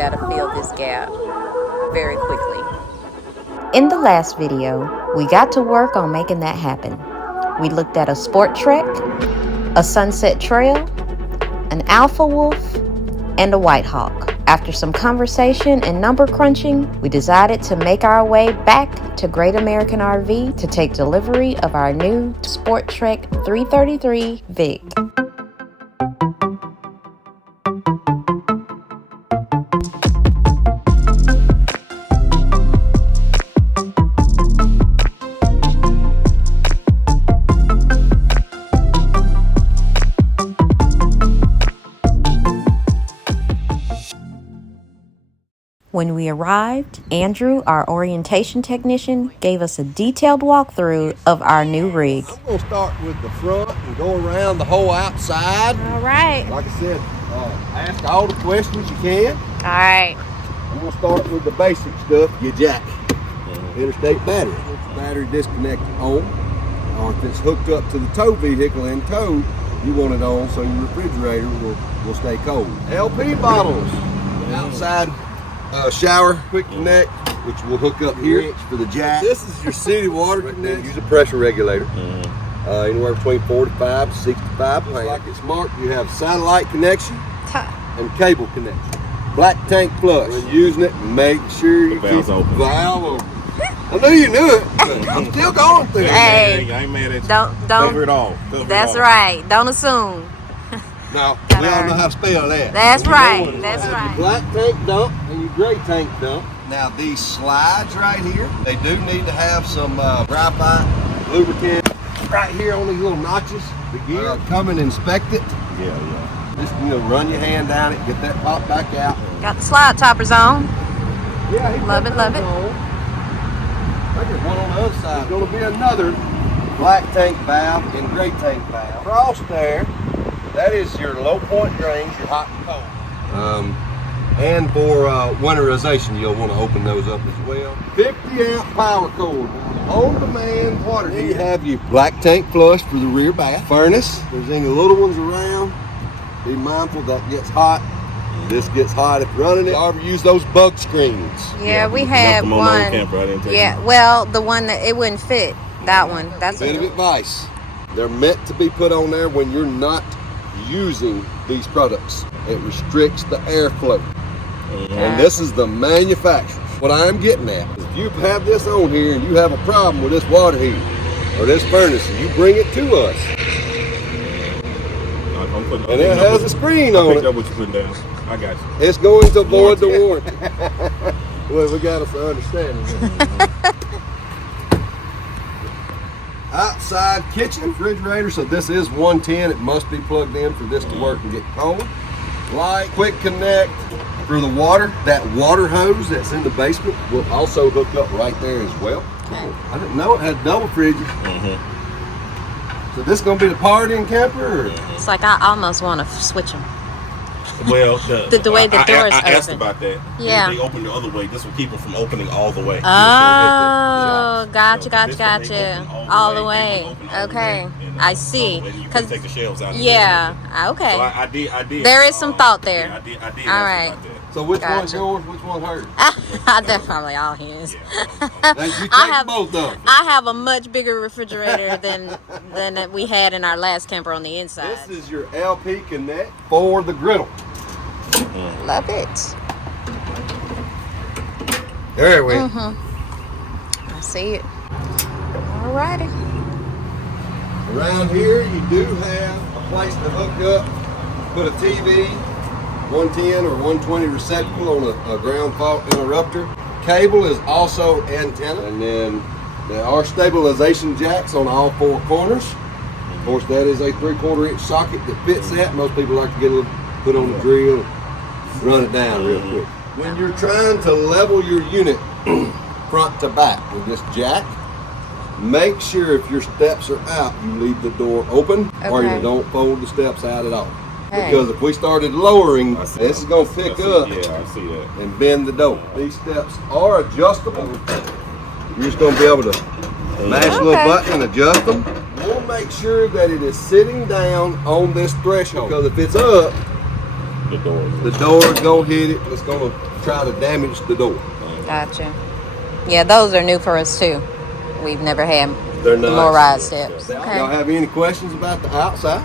got to fill this gap very quickly. In the last video, we got to work on making that happen. We looked at a Sporttrek, a Sunset Trail, an Alpha Wolf, and a White Hawk. After some conversation and number crunching, we decided to make our way back to Great American RV to take delivery of our new Sporttrek 333 Vic. When we arrived, Andrew, our orientation technician, gave us a detailed walkthrough of our new rig. I'm going to start with the front and go around the whole outside. All right. Like I said, ask all the questions you can. All right. I'm going to start with the basic stuff. Your jack. Interstate battery. If the battery disconnected on, or if it's hooked up to the tow vehicle and towed, you want it on so your refrigerator will stay cold. LP bottles. Outside shower quick connect, which will hook up here for the jack. This is your city water connect. Use a pressure regulator. Anywhere between 45 to 65 pounds. Like it's marked, you have satellite connection and cable connection. Black tank flush. When using it, make sure you keep the valve open. I knew you knew it, but I'm still going through it. Hey, I ain't mad at you. don't. Cover it all. That's right. Don't assume. No, we all know how to spell that. That's right. That's right. Your black tank dump and your gray tank dump. Now these slides right here, they do need to have some graphite lubricant right here on these little notches. The gear, come and inspect it. Yeah. Just run your hand down it, get that pop back out. Got the slide toppers on. Yeah, Love it. I think there's one on the other side. There's going to be another black tank valve and gray tank valve. Across there, that is your low point drains, your hot and cold. And for winterization, you'll want to open those up as well. 50 amp power cord. On demand water heater. You have your black tank flush for the rear bath. Furnace. If there's any little ones around, be mindful that gets hot. This gets hot if running it. Or use those bug screens. Yeah, we had one. Yeah, well, the one that it wouldn't fit. That one. That's a bit of advice. They're meant to be put on there when you're not using these products. It restricts the airflow. And this is the manufacturer. What I'm getting at is if you have this on here and you have a problem with this water heater or this furnace and you bring it to us, and it has a screen on it, what you're putting down. I got you. It's going to void the warranty. Well, we got us to understand. Outside kitchen refrigerator, so this is 110. It must be plugged in for this to work and get cold. Light, quick connect for the water. That water hose that's in the basement will also hook up right there as well. Okay. I didn't know it had double fridges. So this gonna be the partying camper? Or? It's like I almost want to switch them. Well, the way the doors I asked open. about that. Yeah. If they open the other way, this will keep them from opening all the way. Oh, gotcha. All the way. Okay, I see. Because take the shelves out. Yeah. Okay. So I did. There is some thought there. Yeah, I did. All right. So which one's yours? Which one's hers? They're probably all his. Both of them. I have a much bigger refrigerator than we had in our last camper on the inside. This is your LP Connect for the griddle. Love it. There we go. I see it. Alrighty. Around here you do have a place to hook up, put a TV, 110 or 120 receptacle on a ground fault interrupter. Cable is also antenna, and then there are stabilization jacks on all four corners. Of course, that is a 3/4 inch socket that fits that. Most people like to get a little, put on the drill, and run it down real quick. When you're trying to level your unit front to back with this jack, make sure if your steps are out, you leave the door open or you don't fold the steps out at all. Because if we started lowering, this is going to pick up and bend the door. These steps are adjustable. You're just going to be able to mash a little button and adjust them. We'll make sure that it is sitting down on this threshold. Because if it's up, The door. The door go hit it. It's gonna try to damage the door. Gotcha. Yeah, those are new for us too. We've never had They're nice. motorized steps. Okay. Y'all have any questions about the outside?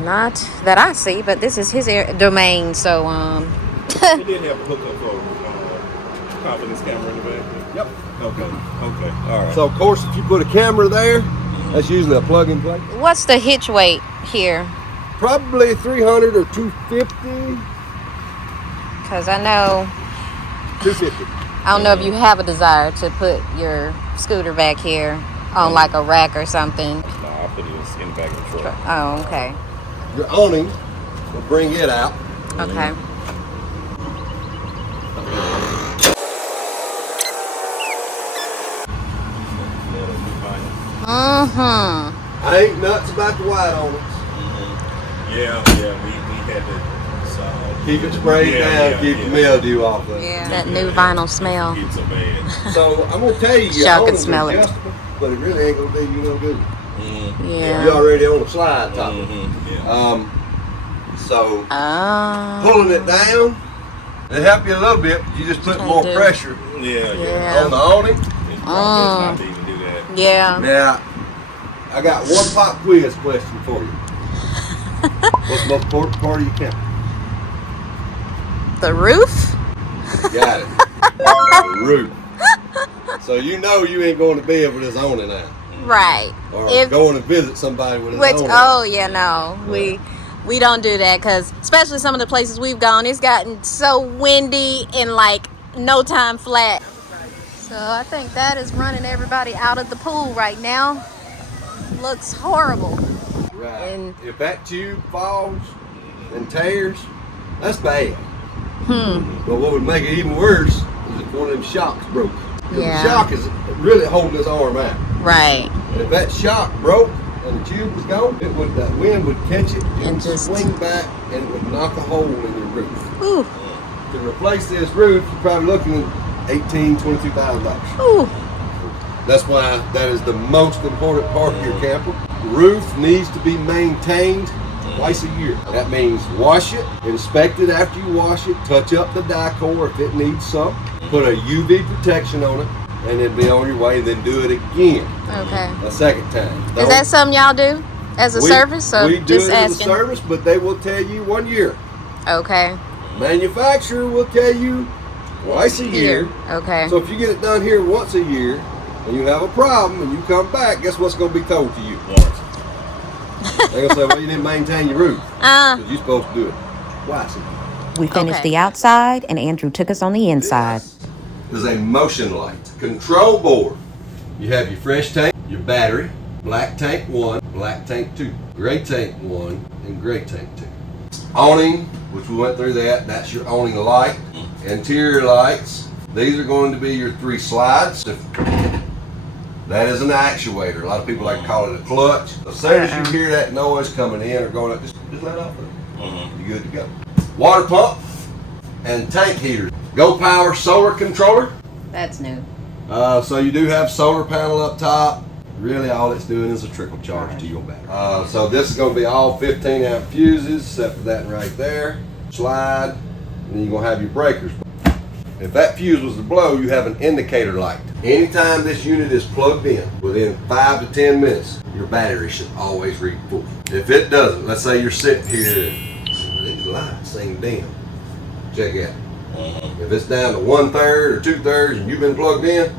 Not that I see, but this is his domain, so He did have a hookup for confidence camera in the back. Yep. Okay. All right. So of course, if you put a camera there, that's usually a plug and play. what's the hitch weight here? Probably 300 or 250. Because I know 250. I don't know if you have a desire to put your scooter back here on like a rack or something. No, I'll put it in the back of the truck. Oh, okay. Your awning will bring it out. Okay. Mm-hmm. I ain't nuts about the white awnings. Yeah, we had to Keep it sprayed down, keep the mildew off of it. Yeah, that new vinyl smell. It's so bad. So I'm gonna tell you, your Y'all can awnings smell are it. adjustable, but it really ain't gonna do you no good. Yeah. You're already on the slide top. Yeah. So Oh. pulling it down, it'll help you a little bit, but you just put Can't more do. pressure Yeah. on the awning. It's probably best not to even do that. Yeah. Now, I got one pop quiz question for you. What's the most important part of your camper? The roof? Got it. The roof. So you know you ain't going to bed with his awning out. Right. Or If- going to visit somebody with his Which, awning oh out. yeah, no, we don't do that because especially some of the places we've gone, it's gotten so windy and like no time flat. So I think that is running everybody out of the pool right now. Looks horrible. Right. And- If that tube falls and tears, that's bad. But what would make it even worse is if one of them shocks broke. 'Cause Yeah. the shock is really holding his arm out. Right. And if that shock broke and the tube was gone, that wind would catch it And and just- swing back and it would knock a hole in your roof. Ooh. To replace this roof, you're probably looking at $18,000, $22,000. Ooh. That's why that is the most important part of your camper. The roof needs to be maintained twice a year. That means wash it, inspect it after you wash it, touch up the decor if it needs some, put a UV protection on it, and then be on your way, then do it again Okay. a second time. Is that something y'all do as a service? So we do just it as a asking. service, but they will tell you 1 year. Okay. Manufacturer will tell you twice a year. Okay. So if you get it done here once a year, and you have a problem, and you come back, guess what's going to be told to you? They're going to say, well, you didn't maintain your roof. Because you're supposed to do it twice a year. We finished Okay. the outside, and Andrew took us on the inside. This is a motion light control board. You have your fresh tank, your battery, black tank 1, black tank 2, gray tank 1, and gray tank 2. Awning, which we went through that's your awning light. Interior lights, these are going to be your 3 slides. That is an actuator. A lot of people like to call it a clutch. As soon as you hear that noise coming in or going up, just let off of it. You're good to go. Water pump and tank heater. Go Power solar controller. That's new. So you do have solar panel up top. Really all it's doing is a trickle charge to your battery. So this is going to be all 15 amp fuses except for that right there. Slide, and then you're going to have your breakers. If that fuse was to blow, you have an indicator light. Anytime this unit is plugged in, within 5 to 10 minutes, your battery should always read full. If it doesn't, let's say you're sitting here and these lights ain't dim. Check it out. If it's down to 1/3 or 2/3 and you've been plugged in,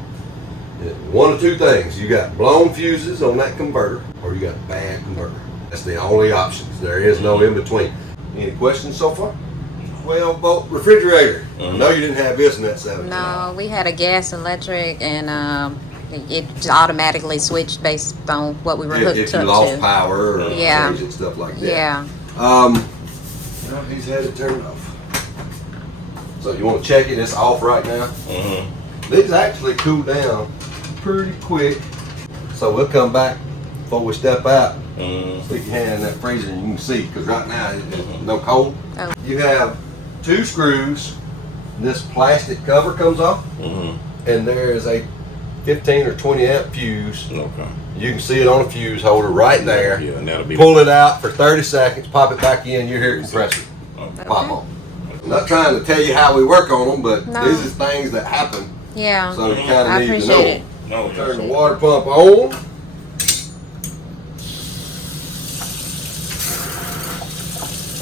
one of two things. You got blown fuses on that converter or you got a bad converter. That's the only options. There is no in between. Any questions so far? 12-volt refrigerator. I know you didn't have this in that 7. No, we had a gas electric and it just automatically switched based on what we were hooked If up you lost to. power or Yeah. change it, stuff like that. Yeah. Well, he's had it turned off. So you want to check it? It's off right now. These actually cool down pretty quick. So we'll come back before we step out. Stick your hand in that freezer and you can see, because right now it's no cold. Oh. You have 2 screws. This plastic cover comes off, and there is a 15 or 20 amp fuse. Okay. You can see it on a fuse holder right there. Yeah, and that'll be. Pull it out for 30 seconds, pop it back in, you hear it compressor. pop on. I'm not trying to tell you how we work on them, but No. these are things that happen. Yeah. So you kind I of need to appreciate know. it. No, Turn the water pump on.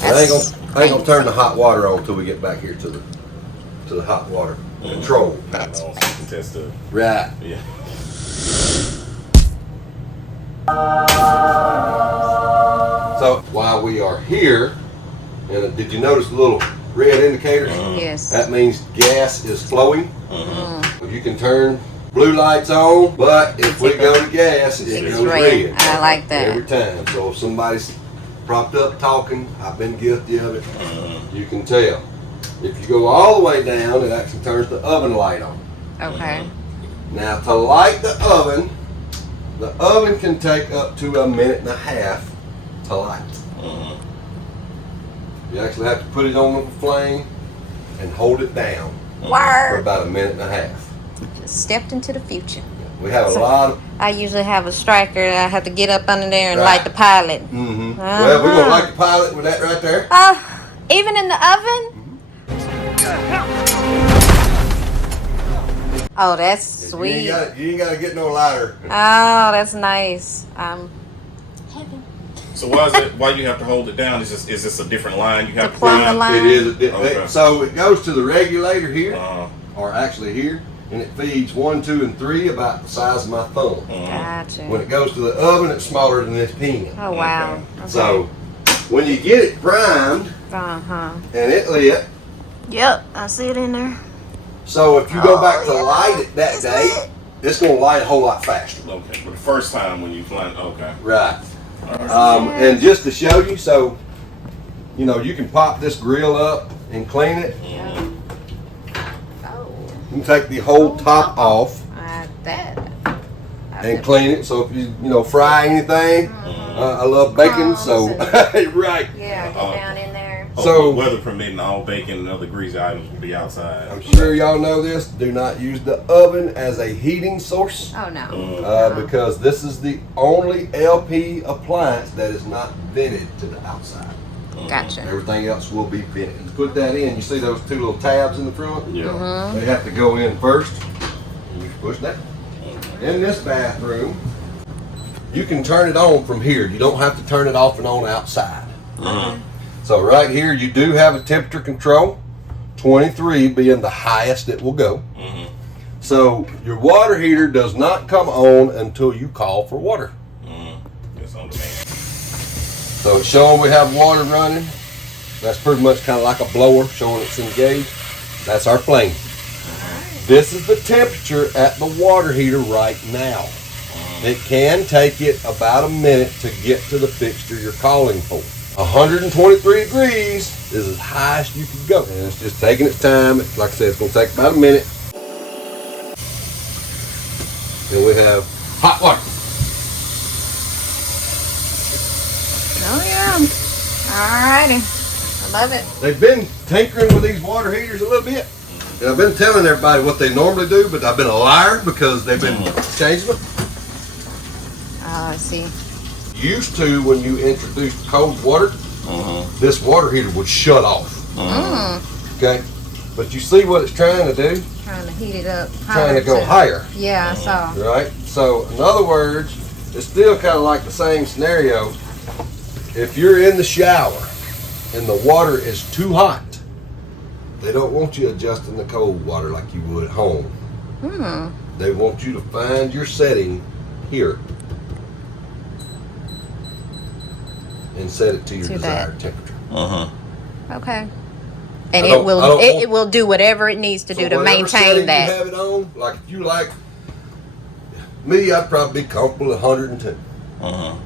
I ain't gonna turn the hot water on until we get back here to the hot water control. That's you can test the Right. yeah. So while we are here, and did you notice the little red indicators? Yes. That means gas is flowing. Mm. You can turn blue lights on, but if we go to gas, it It's goes red. red. I like that. Every time. So if somebody's propped up talking, I've been guilty of it, you can tell. If you go all the way down, it actually turns the oven light on. Okay. Now to light the oven can take up to 1.5 minutes to light. You actually have to put it on the flame and hold it down for Word. about 1.5 minutes. Just stepped into the future. We have a lot of. I usually have a striker that I have to get up under there and Right. light the pilot. Well, we're gonna light the pilot with that right there. Even in the oven? Oh, that's You sweet. ain't gotta get no lighter. Oh, that's nice. So why you have to hold it down? Is this a different line you have to plumb put the in? line. It is. Okay. So it goes to the regulator here, Uh-huh. or actually here, and it feeds 1, 2, and 3 about the size of my thumb. Gotcha. When it goes to the oven, it's smaller than this pin. Oh, wow. Okay. So when you get it primed Uh-huh. and it lit, Yep, I see it in there. so if you go back to light it that day, it's gonna light a whole lot faster. Okay, but the first time when you fly, okay. Right. And just to show you, so you can pop this grill up and clean it. Oh, You can take the whole top off that. and clean it. So if you fry anything, I love bacon, so right. Yeah, get down in there. So- weather permitting, all bacon and other greasy items will be outside. I'm sure y'all know this. Do not use the oven as a heating source Oh, no. because this is the only LP appliance that is not vented to the outside. Gotcha. Everything else will be vented. Put that in. You see those 2 little tabs in the front? Yeah. They have to go in first. And you push that. In this bathroom, you can turn it on from here. You don't have to turn it off and on outside. So right here, you do have a temperature control, 23 being the highest it will go. So your water heater does not come on until you call for water. It's on demand. So it's showing we have water running. That's pretty much kind of like a blower showing it's engaged. That's our flame. This is the temperature at the water heater right now. It can take it about 1 minute to get to the fixture you're calling for. 123 degrees is as high as you can go. And it's just taking its time. Like I said, it's going to take about 1 minute. Then we have hot water. Oh, yeah. Alrighty. I love it. They've been tinkering with these water heaters a little bit. And I've been telling everybody what they normally do, but I've been a liar because they've been changing them. Oh, I see. Used to, when you introduced cold water, this water heater would shut off. Okay? But you see what it's trying to do? Trying to heat it up. Trying to go higher. Yeah, I saw. Right? So, in other words, it's still kind of like the same scenario. If you're in the shower and the water is too hot, they don't want you adjusting the cold water like you would at home. They want you to find your setting here and set it to your desired temperature. Okay. And I don't it will do whatever it needs to do to whatever setting maintain you that. have it on, like if you like me, I'd probably be comfortable at 102.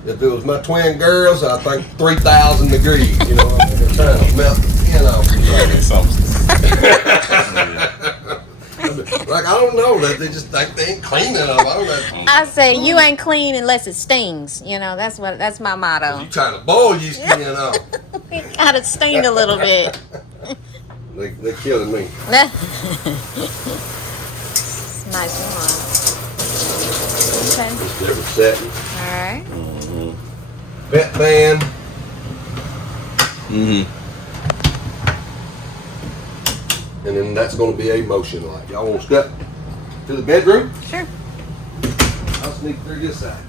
If it was my twin girls, I think 3,000 degrees. I'm trying to melt Like, I don't know, they just think they ain't clean enough. I don't know. I say you ain't clean unless it stings. That's my motto. You trying to boil your skin off. It gotta sting a little bit. They're killing me. Nice one. Okay. Just different setting. Alright. Vet band. and then that's going to be a motion light. Y'all want to step to the bedroom? Sure. I'll sneak through this side.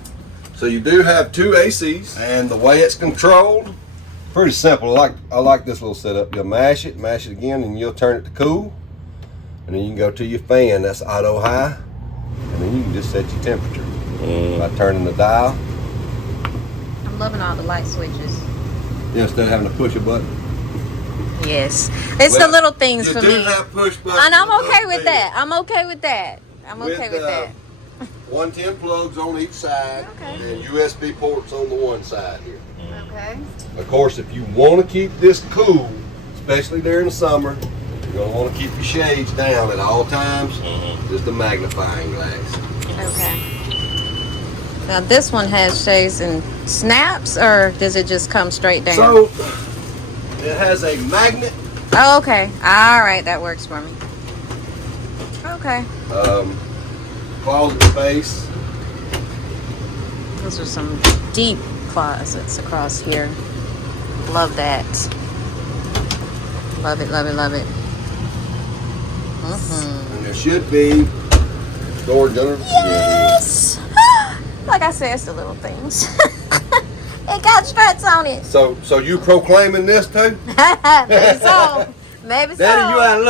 So you do have 2 ACs, and the way it's controlled, pretty simple. I like this little setup. You'll mash it again, and you'll turn it to cool, and then you can go to your fan. That's auto high, and then you can just set your temperature by turning the dial. I'm loving all the light switches. Yeah, instead of having to push a button. Yes, it's the little things for You me. do have push buttons. And I'm okay with that. I'm okay with that. I'm okay with that. 110 plugs on each side, Okay. and USB ports on the one side here. Okay. Of course, if you want to keep this cool, especially during the summer, you're going to want to keep your shades down at all times. Just a magnifying glass. Okay. Now this one has shades and snaps, or does it just come straight down? So, it has a magnet. Oh, okay. All right, that works for me. Okay. Closet space. Those are some deep closets across here. Love that. Love it, love it, love it. And there should be storage under. Yes! Like I said, it's the little things. It got struts on it. So you proclaiming this too? Maybe so. Maybe so. Daddy, you out of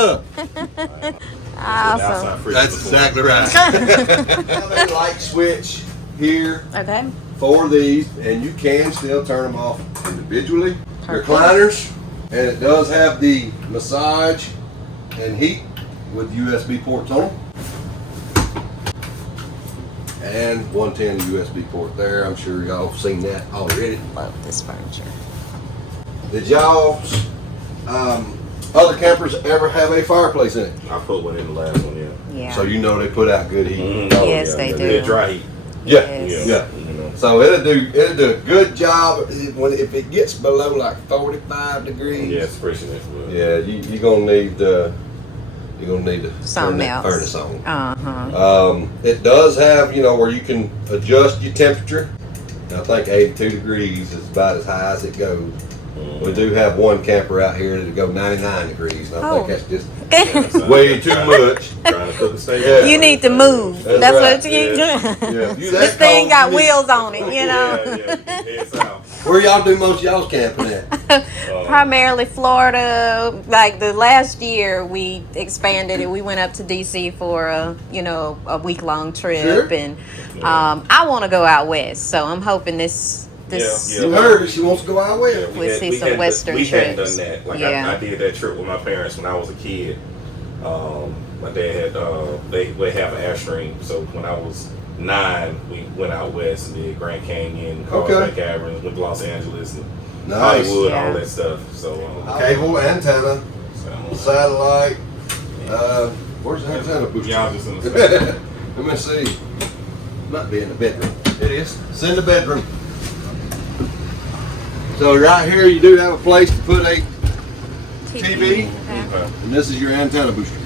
luck. Awesome. That's exactly right. Have a light switch here Okay. for these, and you can still turn them off individually. Perfect. Recliners, and it does have the massage and heat with USB ports on them. And 110 USB port there. I'm sure y'all have seen that already. Love this furniture. Did y'all, other campers ever have a fireplace in it? I put one in the last one, yeah. Yeah. So you know they put out good heat. Yes, they do. Good dry heat. Yeah, Yes. yeah. You know. So it'll do a good job if it gets below like 45 degrees. Yeah, it's fresh in it. Yeah, you're gonna need to Something turn that else. furnace on. Uh-huh. It does have, where you can adjust your temperature. I think 82 degrees is about as high as it goes. We do have one camper out here that'll go 99 degrees, and I think that's just way too much. Trying to cook a steak. Yeah. You need to move. That's That's right. what you need. Yeah, if you that This thing cold, got you need- wheels on it, you know. Yeah, head south. Where y'all do most of y'all's camping at? Primarily Florida. Like the last year, we expanded it. We went up to DC for a week-long trip, Sure. and I want to go out west. So I'm hoping this. You heard her, she wants to go out west. Yeah, We'll see some Western we hadn't trips. done that. Like Yeah. I did that trip with my parents when I was a kid. My dad had they have an Airstream, so when I was 9, we went out west and did Grand Canyon, Carlsbad Caverns, went to Los Angeles, and Nice. Hollywood, Yeah. all that stuff. So Cable, antenna, satellite. Where's the antenna booster? y'all just in the Let me see. Might be in the bedroom. It is. It's in the bedroom. So right here you do have a place to put a TV, and this is your antenna booster.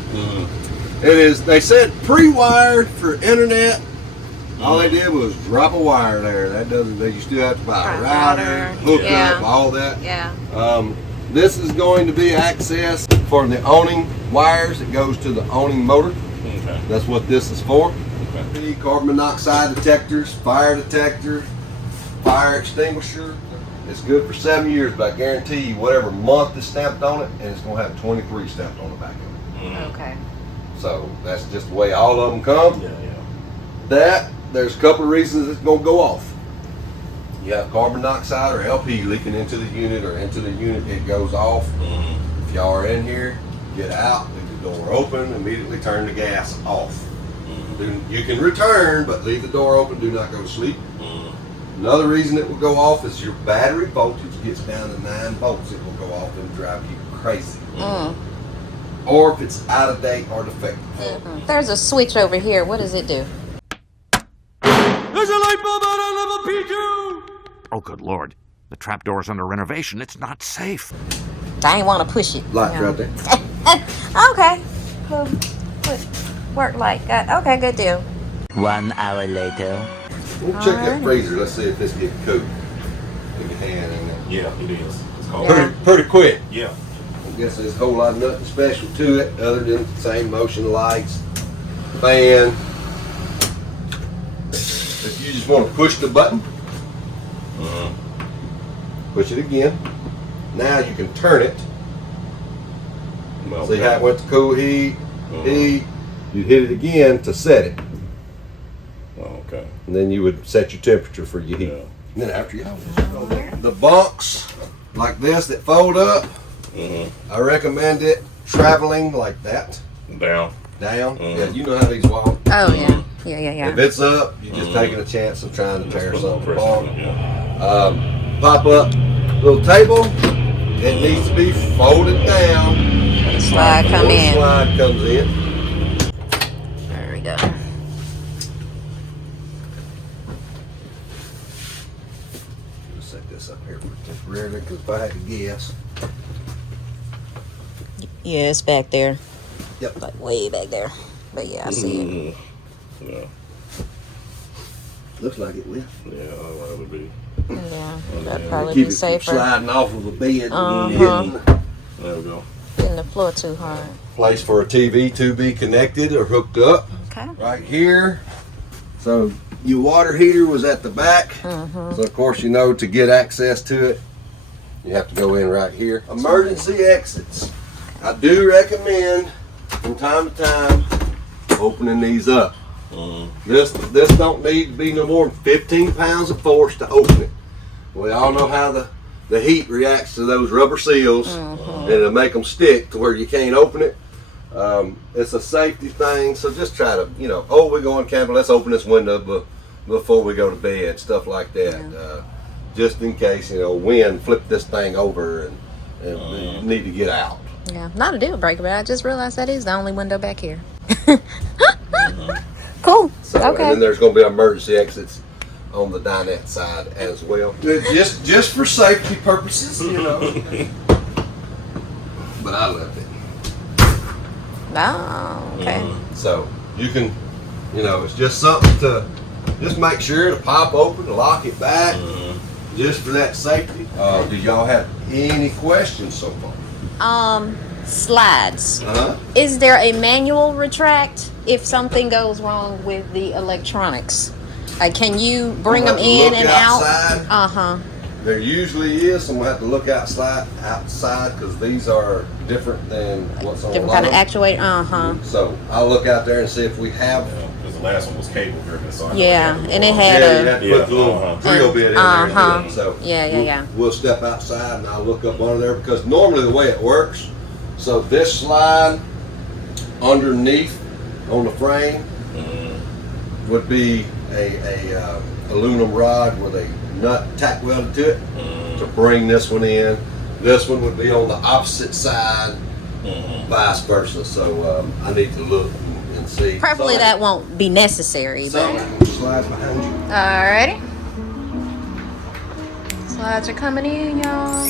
It is, they said pre-wired for internet. All they did was drop a wire there. That doesn't, you still have to buy a router, hook up, all that. Yeah. This is going to be access for the awning wires that goes to the awning motor. Okay. That's what this is for. Okay. The carbon monoxide detectors, fire detector, fire extinguisher. It's good for 7 years, but I guarantee you whatever month is stamped on it, and it's going to have 23 stamped on the back of it. Okay. So that's just the way all of them come. Yeah. There's a couple of reasons it's going to go off. You have carbon dioxide or LP leaking into the unit, it goes off. If y'all are in here, get out, leave the door open, immediately turn the gas off. You can return, but leave the door open, do not go to sleep. Another reason it will go off is your battery voltage gets down to 9 volts, it will go off and drive you crazy. Or if it's out of date or defective. There's a switch over here. What does it do? There's a light bulb out on level P2! Oh, good Lord. The trapdoor's under renovation. It's not safe. I ain't want to push it. Lights right there. Okay. Cool. Work light. Okay, good deal. 1 hour later. We'll check that freezer. Let's see if this gets cooked. Put your hand in there. Yeah, it is. It's cold. Yeah. Pretty quick. Yeah. guess there's a whole lot of nothing special to it other than the same motion lights, fan. If you just want to push the button, push it again. Now you can turn it. See how it went to cool heat, heat. You hit it again to set it. Okay. And then you would set your temperature for your heat. Yeah. And then after you the bunks like this that fold up, I recommend it traveling like that. Down. Yeah, you know how these walk. Oh yeah. Yeah. If it's up, you're just taking a chance of trying to tear something apart. Yeah. Pop up little table. It needs to be folded down. The slide come One in. slide comes in. There we go. Set this up here temporarily because if I had to guess. Yeah, it's back there. Yep. Like way back there. But yeah, I see it. Yeah. Looks like it will. Yeah, that would be. Yeah, that'd probably Keep be it from safer. sliding off of a bed. There we go. Hitting the floor too hard. Place for a TV to be connected or hooked up. Okay. Right here. So your water heater was at the back. So of course you know to get access to it, you have to go in right here. Emergency exits. I do recommend from time to time opening these up. This don't need to be no more than 15 pounds of force to open it. We all know how the heat reacts to those rubber seals, and it'll make them stick to where you can't open it. It's a safety thing, so just try to, we're going camping, let's open this window before we go to bed, stuff like that. Just in case, wind flip this thing over and you need to get out. Yeah, not a deal breaker, but I just realized that is the only window back here. Cool. So, Okay. And then there's going to be emergency exits on the dinette side as well. Just for safety purposes, But I love it. Oh, okay. So you can, it's just something to just make sure to pop open, lock it back, just for that safety. Do y'all have any questions so far? Slides. Is there a manual retract if something goes wrong with the electronics? Like, can you bring them in and out? There usually is. So I'm gonna have to look outside because these are different than what's on. Different kind of actuator. So I'll look out there and see if we have. Because the last one was cable driven, so Yeah, and it had You a. have to put the little drill bit in there. So Yeah. We'll step outside and I'll look up under there because normally the way it works. So this slide underneath on the frame would be a aluminum rod with a nut tack welded to it to bring this one in. This one would be on the opposite side, vice versa. So I need to look and see. Preferably that won't be necessary. So But slide behind you. alrighty. Slides are coming in, y'all.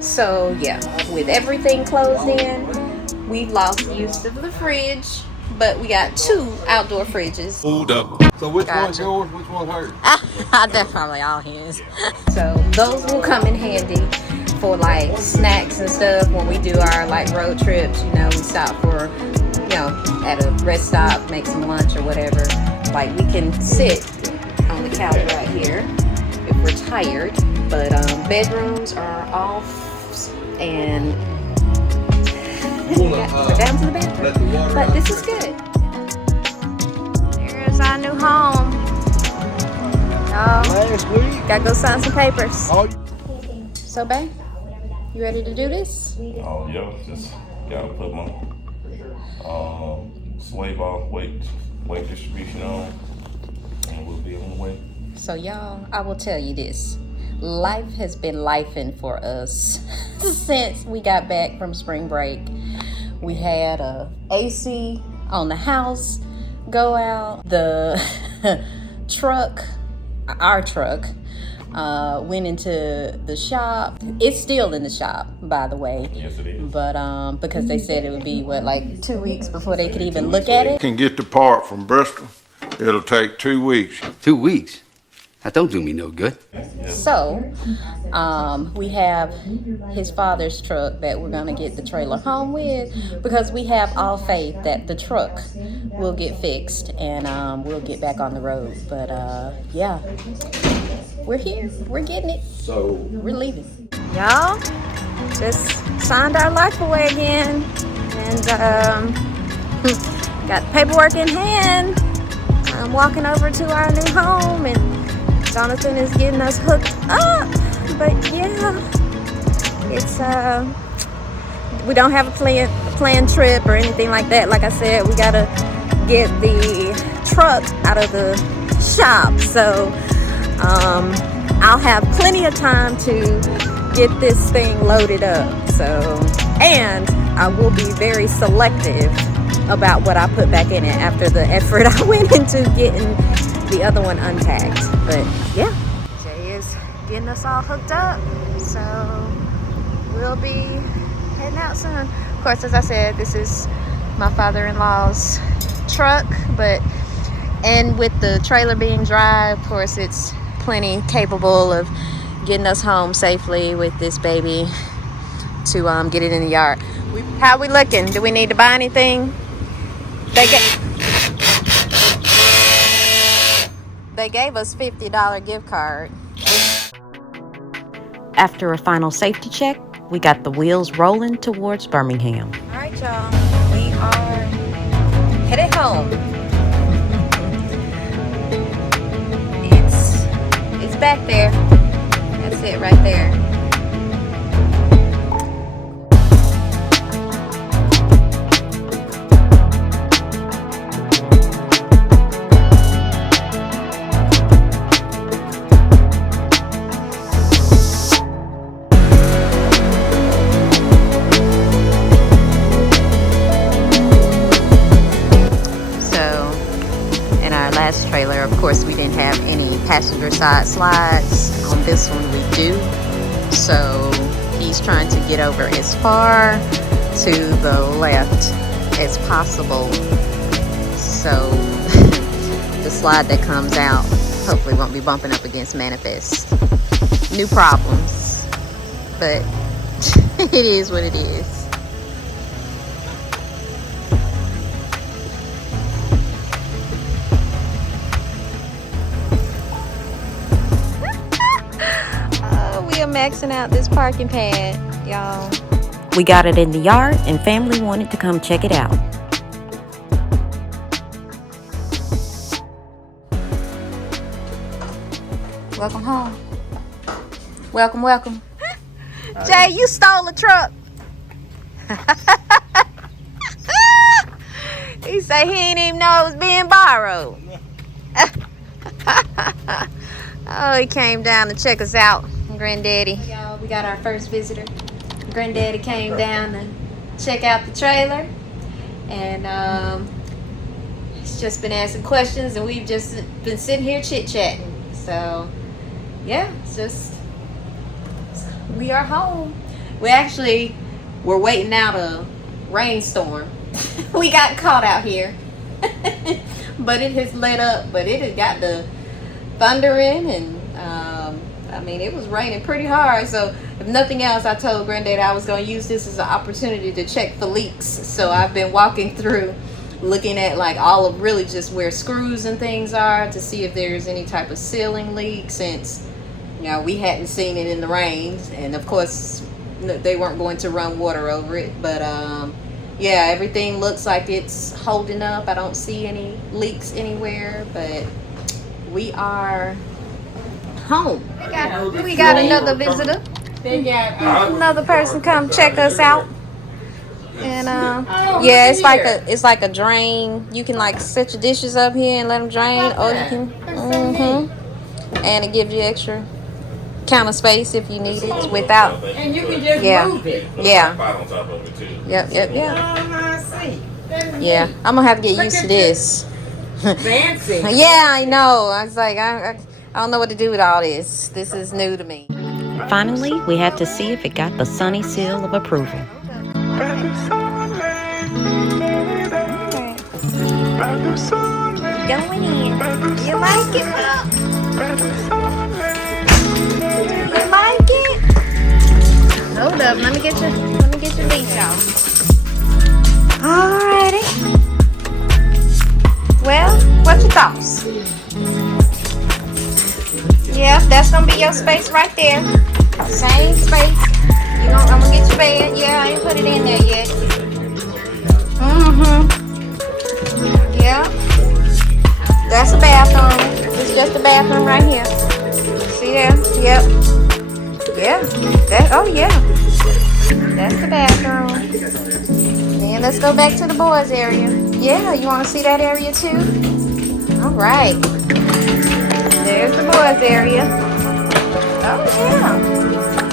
So yeah, with everything closed in, we've lost use of the fridge, but we got 2 outdoor fridges. Hold up. So which one's Gotcha. yours? Which one's hers? They're probably all his. So those will come in handy for like snacks and stuff when we do our like road trips. We stop for, at a rest stop, make some lunch or whatever. Like we can sit on the couch right here if we're tired. But bedrooms are off and we're down to the bathroom. But this is good. Here's our new home. Y'all, Last week. gotta go sign some papers. Oh, So, babe, you ready to do this? Oh, yeah, just gotta put my sway ball weight distribution on, and we'll be on the way. So, y'all, I will tell you this. Life has been lifing for us since we got back from spring break. We had a AC on the house go out. The our truck, went into the shop. It's still in the shop, by the way. Yes, it is. But because they said it would be, 2 weeks before they could even look at it. Can get the part from Bristol It'll take 2 weeks. 2 weeks? That don't do me no good. So, we have his father's truck that we're gonna get the trailer home with, because we have all faith that the truck will get fixed and we'll get back on the road. But yeah, we're here, we're getting it, So we're leaving. Y'all, just signed our life away again, and got the paperwork in hand. I'm walking over to our new home, and Jonathan is getting us hooked up. But yeah, it's we don't have a planned trip or anything like that. Like I said, we gotta get the truck out of the shop, so I'll have plenty of time to get this thing loaded up. So, and I will be very selective about what I put back in it after the effort I went into getting the other one unpacked. But yeah, Jay is getting us all hooked up, so we'll be heading out soon. Of course, as I said, this is my father-in-law's truck, and with the trailer being dry, of course, it's plenty capable of getting us home safely with this baby to get it in the yard. How we looking? Do we need to buy anything? They gave us $50 gift card. After a final safety check, we got the wheels rolling towards Birmingham. All right, y'all. We are headed home. It's back there. That's it right there. Trailer, of course, we didn't have any passenger side slides. On this one we do, so he's trying to get over as far to the left as possible, so the slide that comes out hopefully won't be bumping up against manifest. New problems, but it is what it is. Maxing out this parking pad, y'all. We got it in the yard, and family wanted to come check it out. Welcome home. Welcome, welcome. Jay, you stole a truck. He said he didn't even know it was being borrowed. Oh, he came down to check us out. Granddaddy. Y'all, we got our first visitor. Granddaddy came down to check out the trailer, and he's just been asking questions, and we've just been sitting here chit-chatting. So yeah, it's just, we are home. We're waiting out a rainstorm. We got caught out here. But it has let up, but it has got the thundering, and I mean, it was raining pretty hard. So if nothing else, I told Granddad I was going to use this as an opportunity to check for leaks. So I've been walking through, looking at like all of really just where screws and things are to see if there's any type of sealing leak, since, you know, we hadn't seen it in the rain, and of course they weren't going to run water over it. But yeah, everything looks like it's holding up. I don't see any leaks anywhere, but we are home. We got another visitor. Another person come check us out. And yeah, it's like a drain. You can like set your dishes up here and let them drain, or you can and it gives you extra counter space if you need it without. And you can just move it. Yeah. On top of it too. Yep. I see. Yeah, I'm gonna have to get used to this. Fancy. Yeah, I know. I was like, I don't know what to do with all this. This is new to me. Finally, we had to see if it got the Sonny seal of approval. Going in. You like it, Pop? You like it? Hold up, let me get your leash off. Alrighty. Well, what's your thoughts? Yeah, that's gonna be your space right there. Same space. I'm gonna get your bed. Yeah, I ain't put it in there yet. Yeah. That's a bathroom. It's just a bathroom right here. See there? Yep. Yeah. Oh yeah. That's the bathroom. Then let's go back to the boys' area. Yeah, you want to see that area too? All right. There's the boys' area. Oh yeah.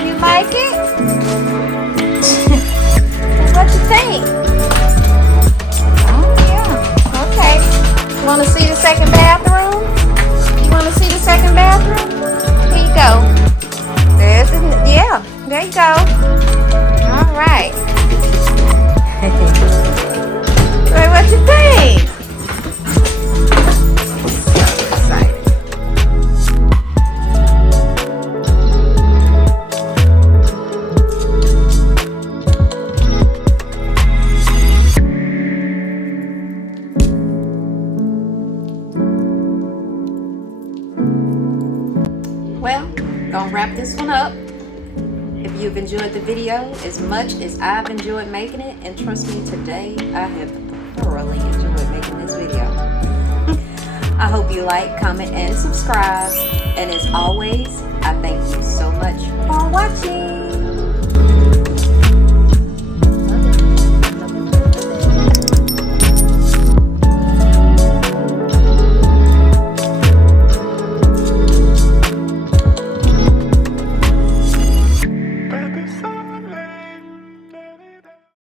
You like it? What you think? Oh yeah. Okay. You want to see the second bathroom? You want to see the second bathroom? Here you go. There's the, yeah. There you go. All right. Hey, what you think? So excited. Well, gonna wrap this one up. If you've enjoyed the video as much as I've enjoyed making it, and trust me, today I have thoroughly enjoyed making this video. I hope you like, comment, and subscribe. And as always, I thank you so much for watching.